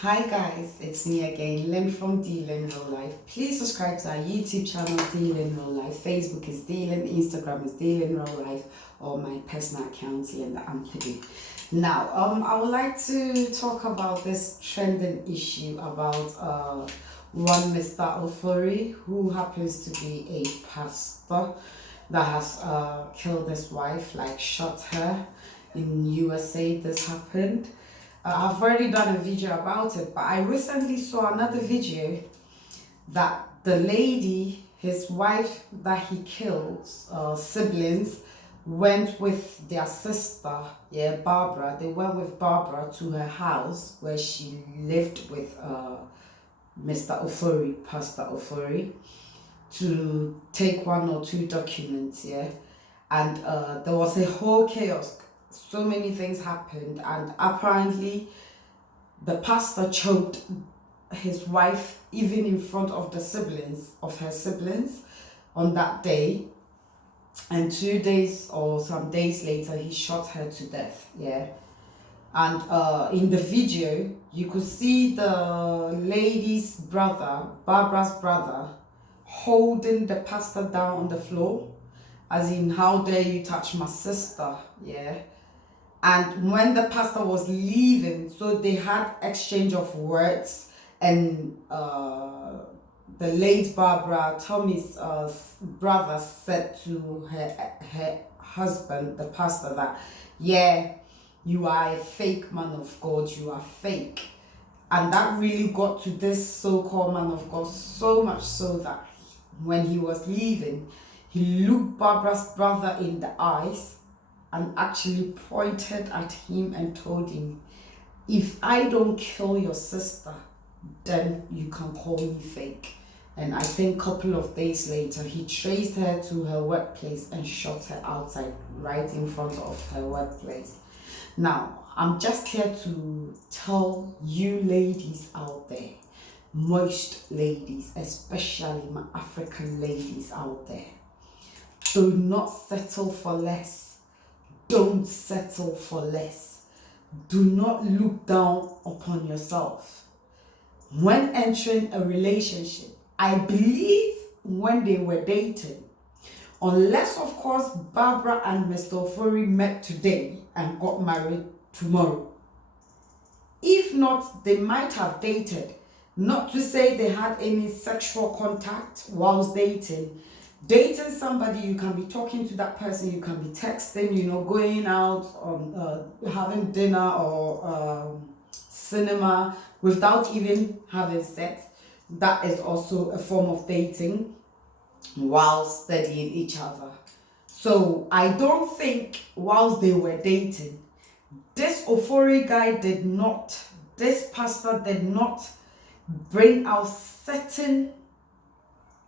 Hi guys, it's me again, Lyn from Lyn-RealLife. Please subscribe to our YouTube channel, Lyn-RealLife. Facebook is Lyn, Instagram is Lyn-RealLife, or my personal account here in the Ampede. Now, I would like to talk about this trending issue about one Mr. Ofori, who happens to be a pastor that has killed his wife, like shot her in USA. This happened. I've already done a video about it, but I recently saw another video that the lady, his wife that he killed, siblings, went with their sister, Barbara. They went with Barbara to her house where she lived with Mr. Ofori, Pastor Ofori, to take one or two documents, and there was a whole chaos. So many things happened, and apparently the pastor choked his wife even in front of her siblings on that day, and 2 days or some days later he shot her to death. And in the video you could see the lady's brother, Barbara's brother, holding the pastor down on the floor, as in, how dare you touch my sister. And when the pastor was leaving, so they had exchange of words, and the late Barbara, Tommy's brother, said to her husband, the pastor, that, you are a fake man of God, you are fake. And that really got to this so-called man of God, so much so that when he was leaving, he looked Barbara's brother in the eyes and actually pointed at him and told him, if I don't kill your sister, then you can call me fake. And I think a couple of days later, he traced her to her workplace and shot her outside, right in front of her workplace. Now, I'm just here to tell you ladies out there, most ladies, especially my African ladies out there, do not settle for less. Don't settle for less. Do not look down upon yourself. When entering a relationship, I believe when they were dating, unless of course Barbara and Mr. Ofori met today and got married tomorrow. If not, they might have dated. Not to say they had any sexual contact whilst dating. Dating somebody, you can be talking to that person, you can be texting, going out, having dinner or cinema without even having sex. That is also a form of dating while studying each other. So I don't think whilst they were dating, this Ofori guy this pastor did not bring out certain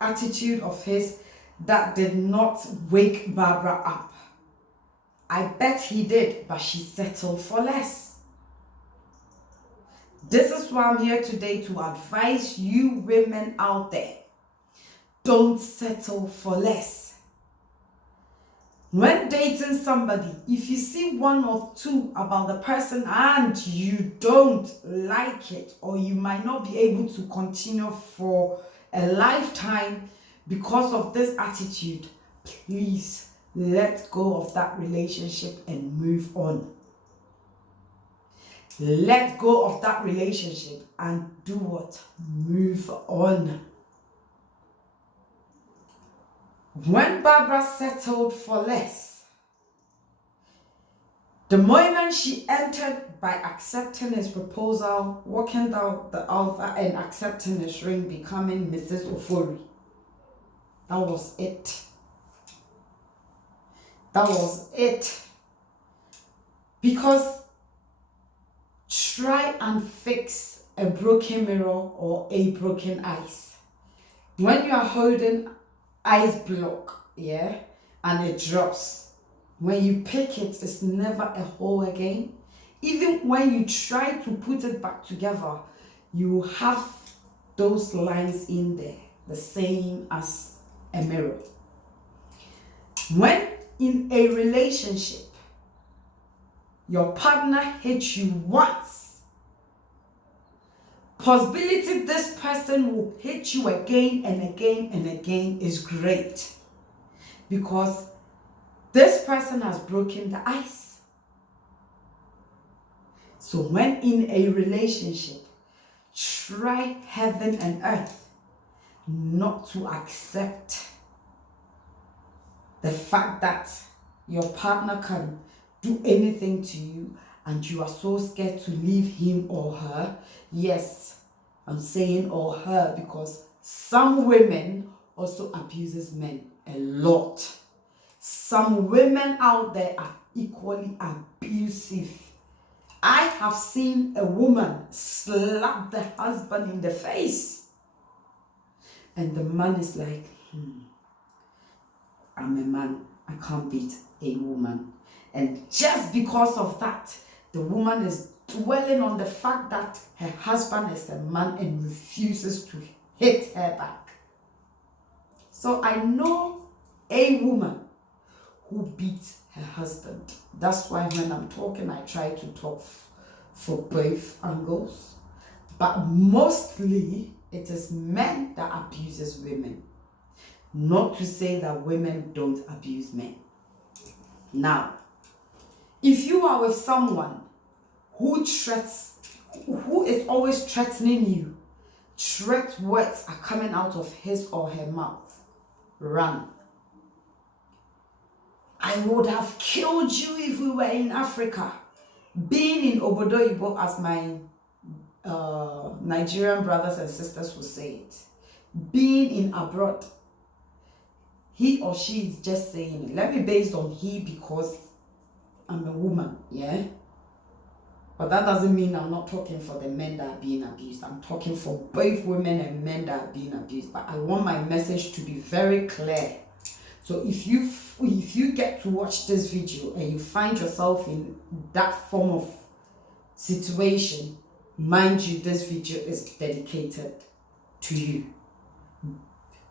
attitude of his that did not wake Barbara up. I bet he did, but she settled for less. This is why I'm here today to advise you women out there. Don't settle for less. When dating somebody, if you see one or two about the person and you don't like it, or you might not be able to continue for a lifetime because of this attitude, please let go of that relationship and move on. Let go of that relationship and do what? Move on. When Barbara settled for less, the moment she entered by accepting his proposal, walking down the altar and accepting his ring, becoming Mrs. Ofori, that was it. That was it. Because try and fix a broken mirror or a broken ice. When you are holding ice block, and it drops, when you pick it, it's never a hole again. Even when you try to put it back together, you have those lines in there, the same as a mirror. When in a relationship, your partner hits you once, possibility this person will hit you again and again and again is great, because this person has broken the ice. So when in a relationship, try heaven and earth not to accept the fact that your partner can do anything to you and you are so scared to leave him or her. Yes, I'm saying or her because some women also abuses men a lot. Some women out there are equally abusive. I have seen a woman slap the husband in the face. And the man is like, I'm a man, I can't beat a woman. And just because of that, the woman is dwelling on the fact that her husband is a man and refuses to hit her back. So I know a woman who beats her husband. That's why when I'm talking, I try to talk for both angles. But mostly, it is men that abuses women. Not to say that women don't abuse men. Now, if you are with someone who is always threatening you, threat words are coming out of his or her mouth, run. I would have killed you if we were in Africa. Being in Obodo Ibo, as my Nigerian brothers and sisters will say it. Being in abroad, he or she is just saying it. Let me base on he because I'm a woman, yeah? But that doesn't mean I'm not talking for the men that are being abused. I'm talking for both women and men that are being abused. But I want my message to be very clear. So if you get to watch this video and you find yourself in that form of situation, mind you, this video is dedicated to you.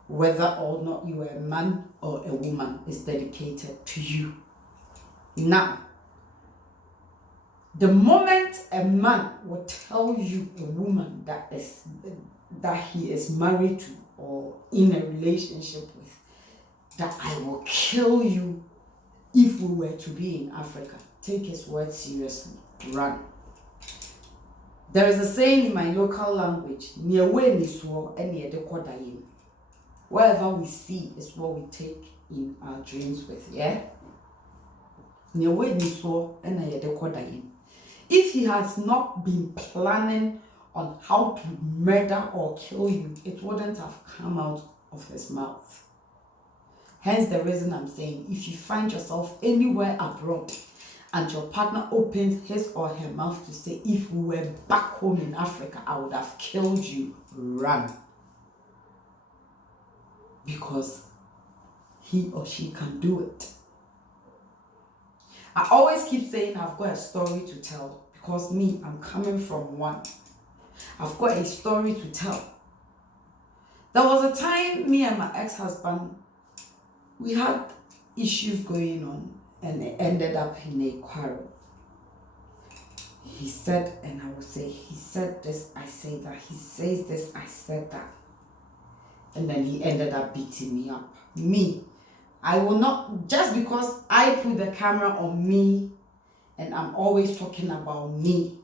Whether or not you are a man or a woman, is dedicated to you. Now, the moment a man will tell you a woman that he is married to or in a relationship with, that I will kill you if we were to be in Africa, take his word seriously. Run. There is a saying in my local language, wherever we see is what we take in our dreams with, yeah? If he has not been planning on how to murder or kill you, it wouldn't have come out of his mouth. Hence the reason I'm saying, if you find yourself anywhere abroad and your partner opens his or her mouth to say, if we were back home in Africa, I would have killed you, run. Because he or she can do it. I always keep saying I've got a story to tell, because me, I'm coming from one. I've got a story to tell. There was a time me and my ex-husband, we had issues going on and it ended up in a quarrel. He said, and I will say, he said this, I say that. He says this, I said that. And then he ended up beating me up. Me, I will not, just because I put the camera on me and I'm always talking about me,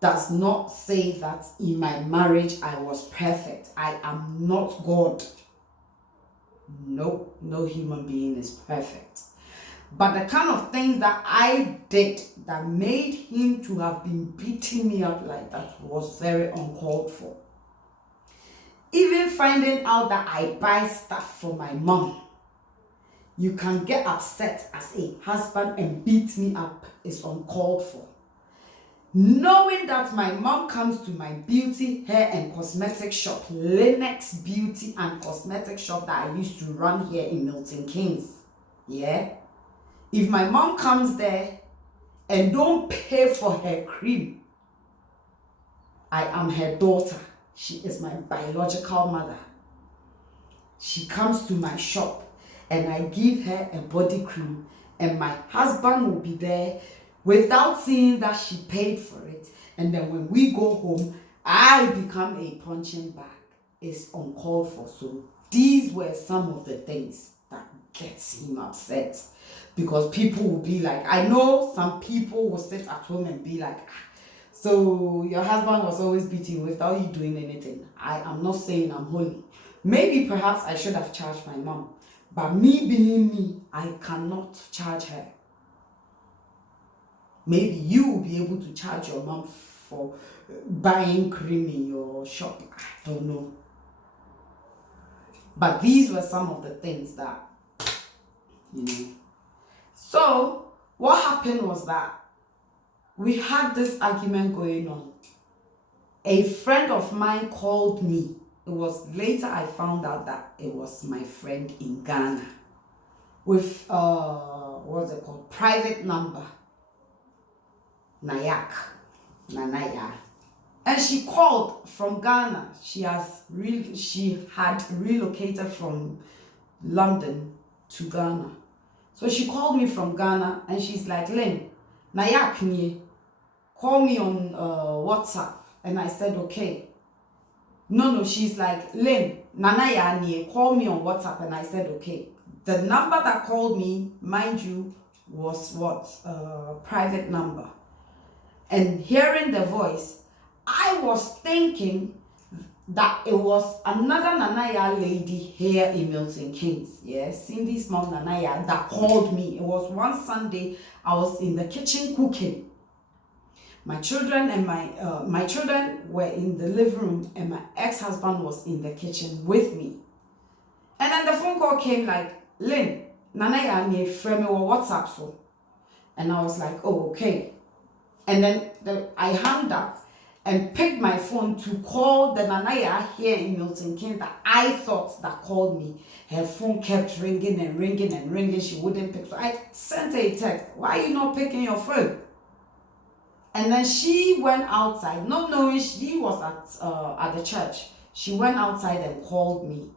does not say that in my marriage I was perfect. I am not God. No human being is perfect. But the kind of things that I did that made him to have been beating me up like that was very uncalled for. Even finding out that I buy stuff for my mom, you can get upset as a husband and beat me up is uncalled for. Knowing that my mom comes to my beauty, hair and cosmetic shop, Lennox Beauty and Cosmetic Shop that I used to run here in Milton Keynes, yeah? If my mom comes there and don't pay for her cream, I am her daughter. She is my biological mother. She comes to my shop and I give her a body cream and my husband will be there without seeing that she paid for it. And then when we go home, I become a punching bag is uncalled for. So these were some of the things that gets him upset, because people will be like, I know some people will sit at home and be like, so your husband was always beating you without you doing anything. I am not saying I'm holy. Maybe perhaps I should have charged my mom, but me being me, I cannot charge her. Maybe you will be able to charge your mom for buying cream in your shop. I don't know. But these were some of the things that, So what happened was that we had this argument going on. A friend of mine called me. It was later I found out that it was my friend in Ghana with what's it called? Private number. Nanaya. And she called from Ghana. She had relocated from London to Ghana. So she called me from Ghana and she's like, Lyn, Nayak ni, call me on WhatsApp. And I said, okay. No, she's like, Lyn, Nanaya ni, call me on WhatsApp. And I said, okay. The number that called me, mind you, was private number. And hearing the voice, I was thinking that it was another Nanaya lady here in Milton Keynes. Yes, Cindy's mom Nanaya that called me. It was one Sunday. I was in the kitchen cooking. My children and my children were in the living room, and my ex-husband was in the kitchen with me. And then the phone call came like, Lyn, Nanaya me frame or WhatsApp so. And I was like, oh, okay. And then I hung up and picked my phone to call the Nanaya here in Milton Keynes that I thought that called me. Her phone kept ringing and ringing and ringing. She wouldn't pick. So I sent her a text. Why are you not picking your phone? And then she went outside, not knowing she was at the church. She went outside and called me.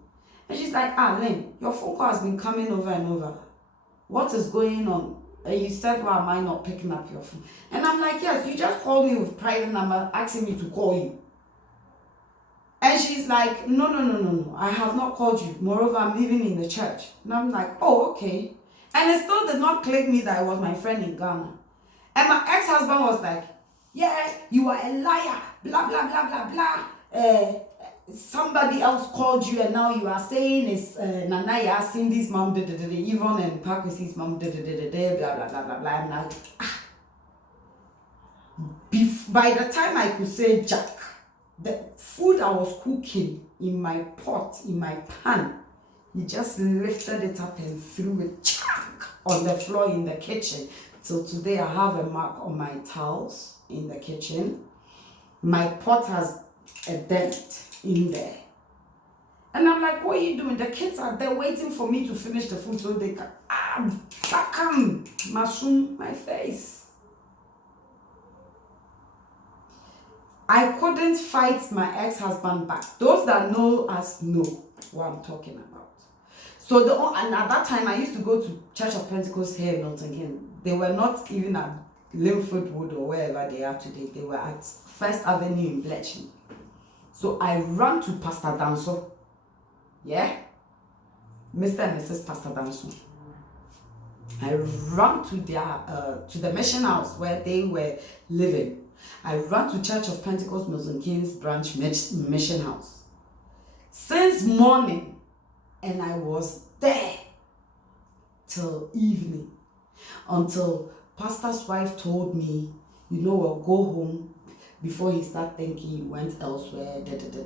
And she's like, Lyn, your phone call has been coming over and over. What is going on? And you said, why am I not picking up your phone? And I'm like, yes, you just called me with private number asking me to call you. And she's like, no, I have not called you. Moreover, I'm living in the church. And I'm like, oh, okay. And it still did not click me that it was my friend in Ghana. And my ex-husband was like, yeah, you are a liar, blah, blah, blah, blah, blah. Somebody else called you and now you are saying it's Nanaya, Cindy's mom, Yvonne and Parker's mom, blah, blah, blah, blah, blah. I'm like, by the time I could say Jack, the food I was cooking in my pot, in my pan, he just lifted it up and threw it on the floor in the kitchen. So today I have a mark on my towels in the kitchen. My pot has a dent in there. And I'm like, what are you doing? The kids are there waiting for me to finish the food so they can mushroom my face. I couldn't fight my ex-husband back. Those that know us know what I'm talking about. So and at that time I used to go to Church of Pentecost here in Milton Keynes. They were not even at Linford Wood or wherever they are today. They were at First Avenue in Bletchley. So I ran to Pastor Danso. Yeah? Mr. and Mrs. Pastor Danso. I ran to to the mission house where they were living. I ran to Church of Pentecost Milton Keynes branch mission house. Since morning, and I was there till evening. Until pastor's wife told me, you know what, go home before he start thinking he went elsewhere, blah, blah, blah,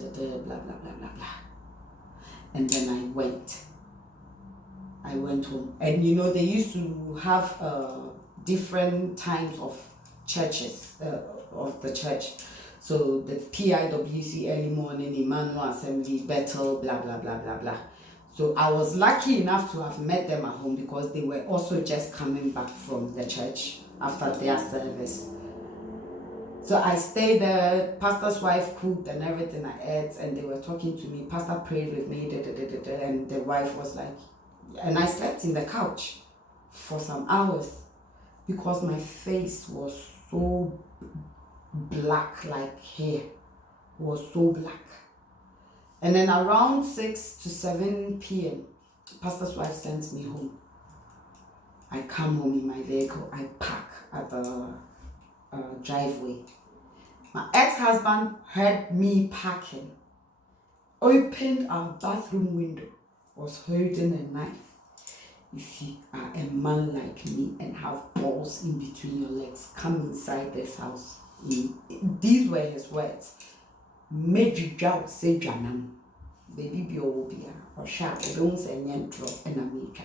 blah, blah. And then I went home. And they used to have different times of churches, of the church. So the PIWC early morning, Emmanuel Assembly, Bethel, blah, blah, blah, blah, blah. So I was lucky enough to have met them at home because they were also just coming back from the church after their service. So I stayed there, pastor's wife cooked and everything I ate, and they were talking to me. Pastor prayed with me, and the wife was like, and I slept in the couch for some hours because my face was so black like hair. was so black. And then around 6 to 7 p.m., pastor's wife sends me home. I come home in my vehicle. I park at the driveway. My ex-husband heard me parking, opened our bathroom window, was holding a knife. If you are a man like me and have balls in between your legs, come inside this house. These were his words. Medjujao se janam. Baby biobia or sharp, don't say nyentro and America.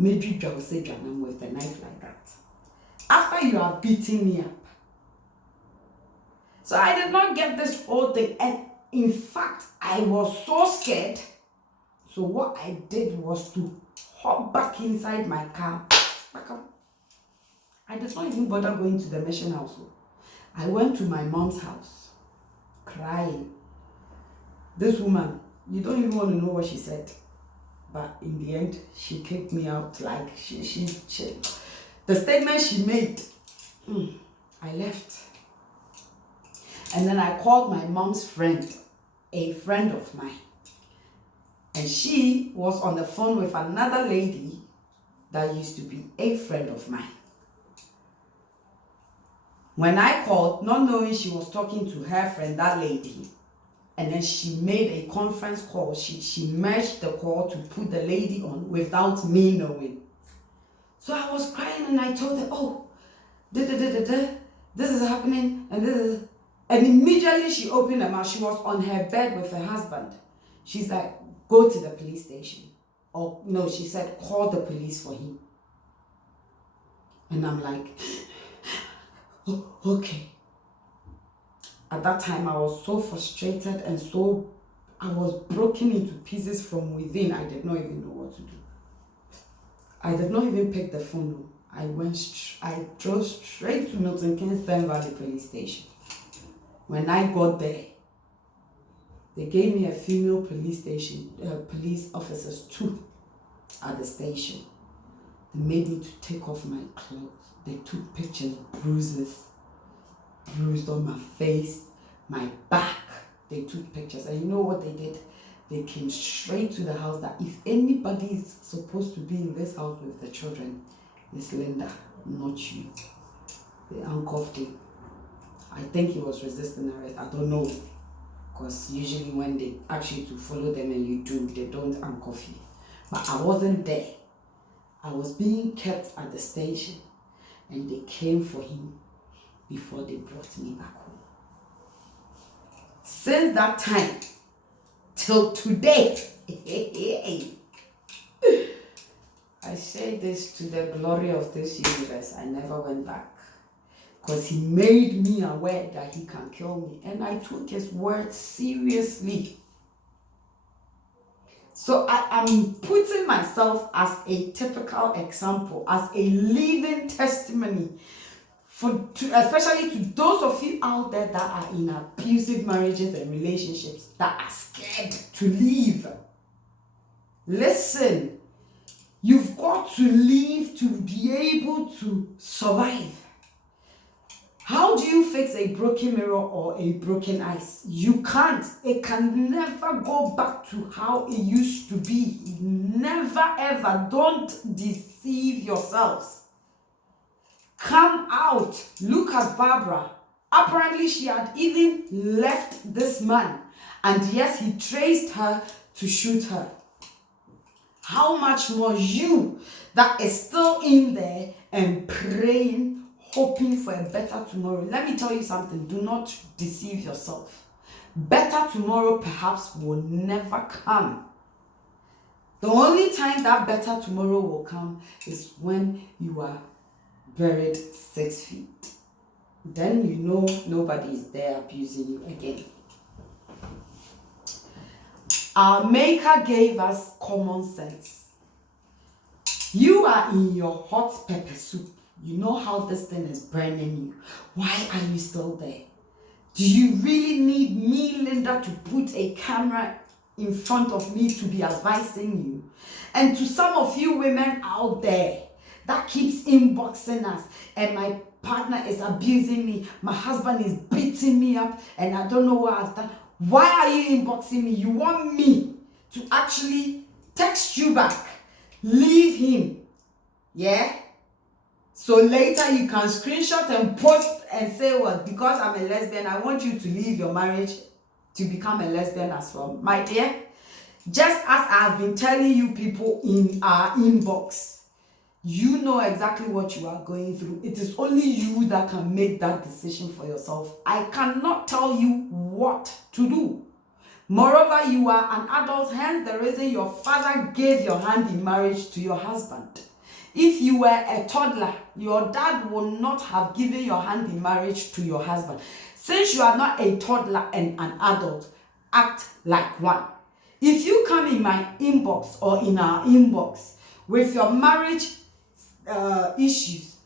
Medjujao se janam with the knife like that. After you have beaten me up. So I did not get this whole thing. And in fact, I was so scared. So what I did was to hop back inside my car. I did not even bother going to the mission house. I went to my mom's house, crying. This woman, you don't even want to know what she said. But in the end, she kicked me out. Like, the statement she made, I left. And then I called my mom's friend, a friend of mine. And she was on the phone with another lady that used to be a friend of mine. When I called, not knowing she was talking to her friend, that lady, and then she made a conference call. She merged the call to put the lady on without me knowing. So I was crying and I told her, oh, this is happening, and this is... And immediately she opened her mouth. She was on her bed with her husband. She's like, go to the police station. Or no, she said, call the police for him. And I'm like, oh, okay. At that time, I was so frustrated and I was broken into pieces from within. I did not even know what to do. I did not even pick the phone. I drove straight to Milton Keynes Valley Police Station. When I got there, they gave me a female police officers too at the station. They made me to take off my clothes. They took pictures, bruised on my face, my back. They took pictures. And you know what they did? They came straight to the house that if anybody is supposed to be in this house with the children, it's Linda, not you. They handcuffed him. I think he was resisting arrest. I don't know. Because usually when they ask you to follow them and you do, they don't handcuff you. But I wasn't there. I was being kept at the station. And they came for him before they brought me back home. Since that time till today, I say this to the glory of this universe. I never went back. Because he made me aware that he can kill me. And I took his words seriously. So I am putting myself as a typical example, as a living testimony, especially to those of you out there that are in abusive marriages and relationships that are scared to leave. Listen, you've got to leave to be able to survive. How do you fix a broken mirror or a broken ice? You can't. It can never go back to how it used to be. Never ever. Don't deceive yourselves. Come out. Look at Barbara. Apparently she had even left this man. And yes, he traced her to shoot her. How much more you that is still in there and praying, hoping for a better tomorrow. Let me tell you something. Do not deceive yourself. Better tomorrow perhaps will never come. The only time that better tomorrow will come is when you are buried 6 feet. Then you know nobody is there abusing you again. Our Maker gave us common sense. You are in your hot pepper soup. You know how this thing is burning you. Why are you still there? Do you really need me, Linda, to put a camera in front of me to be advising you? And to some of you women out there that keeps inboxing us, and my partner is abusing me, my husband is beating me up, and I don't know what I've done. Why are you inboxing me? You want me to actually text you back, leave him, yeah? So later you can screenshot and post and say, well, because I'm a lesbian, I want you to leave your marriage to become a lesbian as well. My dear, just as I've been telling you people in our inbox, you know exactly what you are going through. It is only you that can make that decision for yourself. I cannot tell you what to do. Moreover, you are an adult, hence the reason your father gave your hand in marriage to your husband. If you were a toddler, your dad would not have given your hand in marriage to your husband. Since you are not a toddler and an adult, act like one. If you come in my inbox or in our inbox with your marriage issues,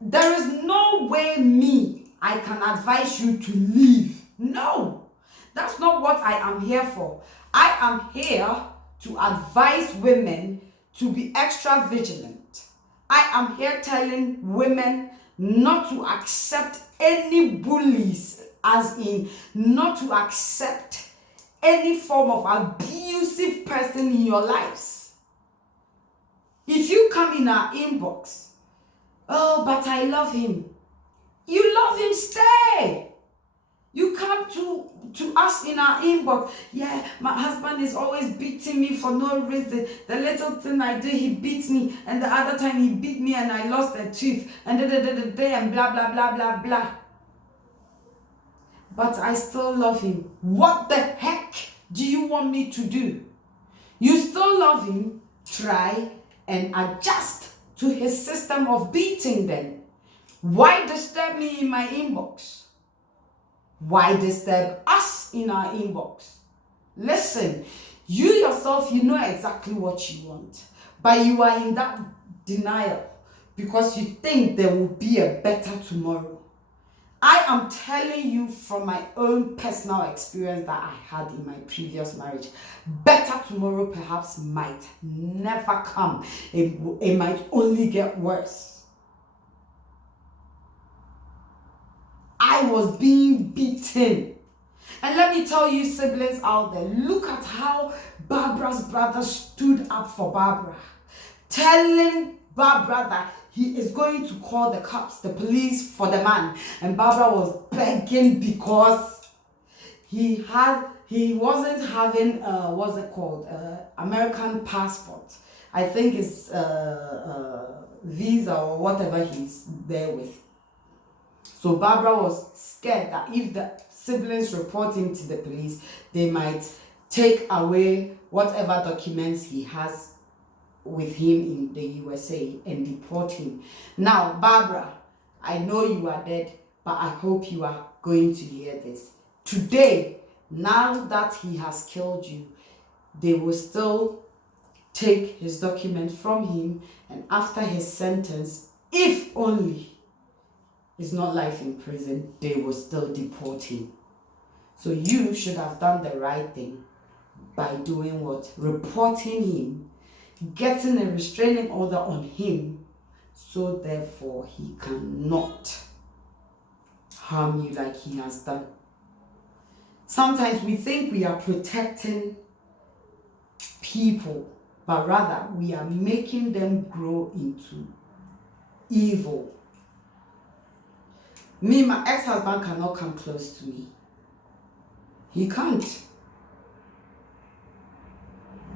there is no way I can advise you to leave. No, that's not what I am here for. I am here to advise women to be extra vigilant. I am here telling women not to accept any bullies, as in not to accept any form of abusive person in your lives. If you come in our inbox, oh, but I love him. You love him, stay. You come to us in our inbox, yeah, my husband is always beating me for no reason. The little thing I do, he beats me, and the other time he beat me and I lost a tooth, and and blah, blah, blah, blah, blah. But I still love him. What the heck do you want me to do? You still love him, try and adjust to his system of beating them. Why disturb me in my inbox? Why disturb us in our inbox? Listen, you yourself, you know exactly what you want, but you are in that denial because you think there will be a better tomorrow. I am telling you from my own personal experience that I had in my previous marriage. Better tomorrow perhaps might never come. It might only get worse. I was being beaten. And let me tell you, siblings out there, look at how Barbara's brother stood up for Barbara, telling Barbara that he is going to call the cops, the police for the man. And Barbara was begging because he wasn't having what's it called, American passport. I think it's visa or whatever he's there with. So Barbara was scared that if the siblings report him to the police, they might take away whatever documents he has with him in the USA and deport him. Now, Barbara, I know you are dead, but I hope you are going to hear this. Today, now that he has killed you, they will still take his documents from him, and after his sentence, if only it's not life in prison, they will still deport him. So you should have done the right thing by doing what? Reporting him, getting a restraining order on him, so therefore he cannot harm you like he has done. Sometimes we think we are protecting people, but rather we are making them grow into evil. Me, my ex-husband cannot come close to me. He can't.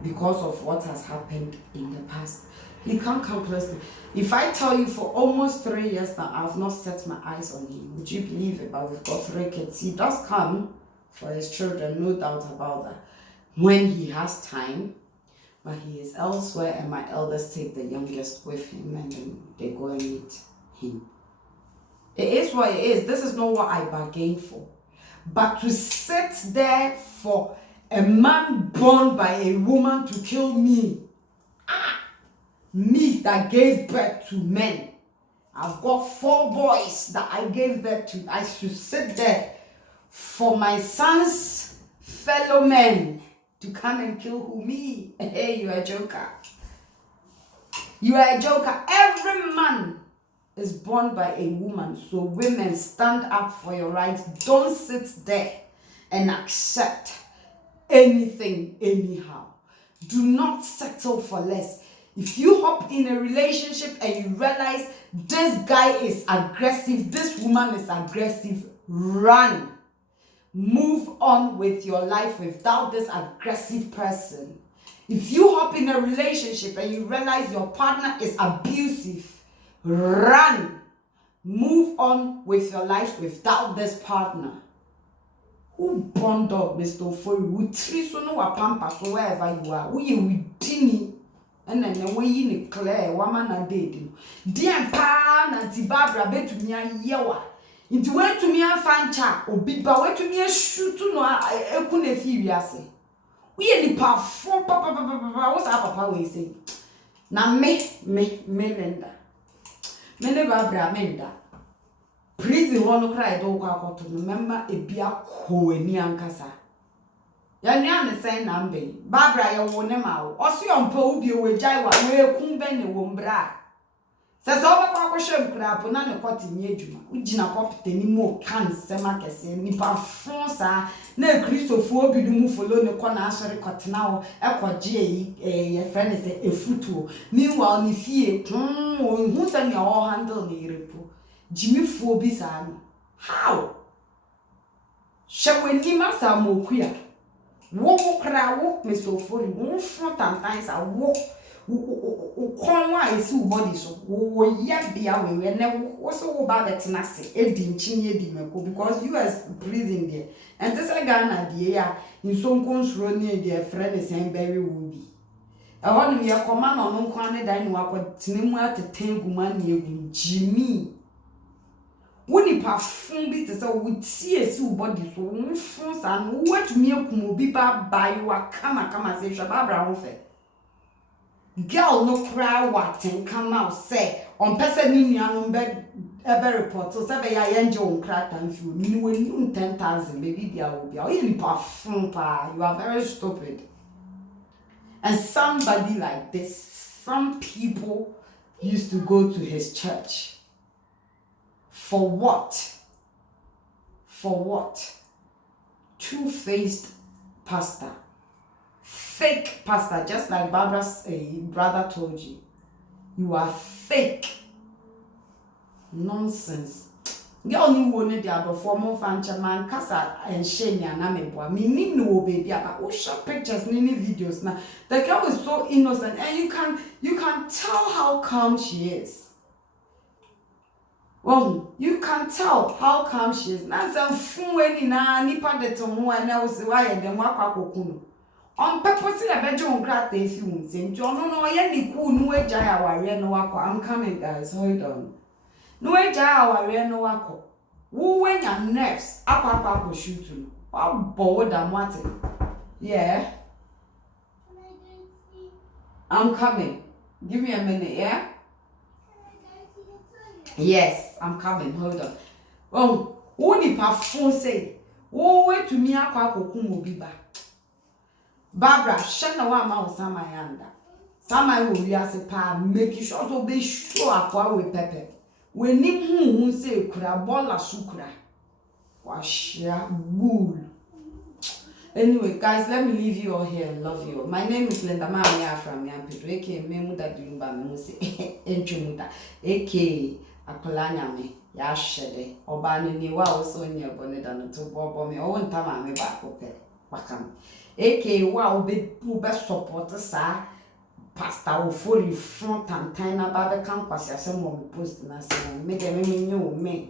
Because of what has happened in the past. He can't come close to me. If I tell you for almost 3 years now, I've not set my eyes on him, would you believe it? But we've got 3 kids. He does come for his children, no doubt about that, when he has time. But he is elsewhere, and my elders take the youngest with him, and then they go and meet him. It is what it is. This is not what I bargained for. But to sit there for a man born by a woman to kill me, me that gave birth to men, I've got 4 boys that I gave birth to. I should sit there for my son's fellow men to come and kill who? Me? Hey, you are a joker. You are a joker. Every man is born by a woman. So women, stand up for your rights. Don't sit there and accept anything anyhow. Do not settle for less. If you hop in a relationship and you realize this guy is aggressive, this woman is aggressive, run. Move on with your life without this aggressive person. If you hop in a relationship and you realize your partner is abusive, run. Move on with your life without this partner. Who bond up, Mr. Ofori? Who treat so no pampa so wherever you are? Who you with Dini? And then when you clear, woman and dating. Dear Pa, Nanti Barbara, bet to me a yawa. Into where to me a fan chat, or big bow to me a shoot to no a couldn't furious. We any powerful papa, what's up, papa? We say. Now, Melinda. Mene Barbara, Menda. Prison one cry, don't go to remember a beer co and yankasa. Yan say nambe. Barbara, you won't know. Or see on Pobio with Jaiwa, where Kumben wombra. Says all the Quakasham crab, and none of cotton yeduma. Ujina pop any more cans, Semakes, Nipa Fonsa, no Christopher Bidumu follow the corner, Ashari Cottonau, Aqua J, a friend is a footoo. Meanwhile, ni fear, who's on your handle near Jimmy Fobisan. How? Shall we name some more queer? Walk crowd, walk, Mr. Ofori, won't front sometimes I walk. Is who body so yet be away and never also about the tenacity, Eddie Chinny because you are breathing there. And this I got an idea in some controlling their friend is saying very will be. I want me a command on no corner than what Tinema to 10 woman Jimmy. Wouldn't perform it as I would see a sue body so one France and what milk will be by you are come as a Shabba girl no cry what and come out say on person in your bed ever report so say ya angel crack and you knew 10,000 maybe there will be only perform pa you are very stupid. And somebody like this, some people used to go to his church for what? Two-faced pastor, fake pastor, just like Barbara's brother told you. You are fake. Nonsense. Girl, you won't the other formal fancha man, Casa and Shane and Ameboa. Me no baby, but we shot pictures, many videos now. The girl is so innocent, and you can tell how calm she is. Well, you can tell how calm she is. Now some fun when na nipa de tomu and I was why and then waka kokunu. On purpose la bedroom crack they film saying no ye cool no way jaya warrior no wako. I'm coming guys, hold on. No way jaya warrior no wako. Who when your nerves up shoot you. How bored and what? Yeah. I'm coming. Give me a minute, yeah? Yes, I'm coming. Hold on. Oh, who the phone say? Oh, wait to me, Aqua Cocoon be back. Barbara, Shana Wama or Samayanda. Samay will be as a pa, make you sure to be sure Aqua with pepper. When him who say, Kurabola Sukra. Washia bull. Anyway, guys, let me leave you all here. Love you all. My name is Linda Maya from Yampid, aka Memuda Dumba Musi, Enchumuda, aka Akolanya me, Yashede, Obani Niwa also in your bonnet and to bob me, own time me back okay. Wakam, aka wow, best supporter, sir. Pastor will fully front and time about the campus as some more post and I say, make a me,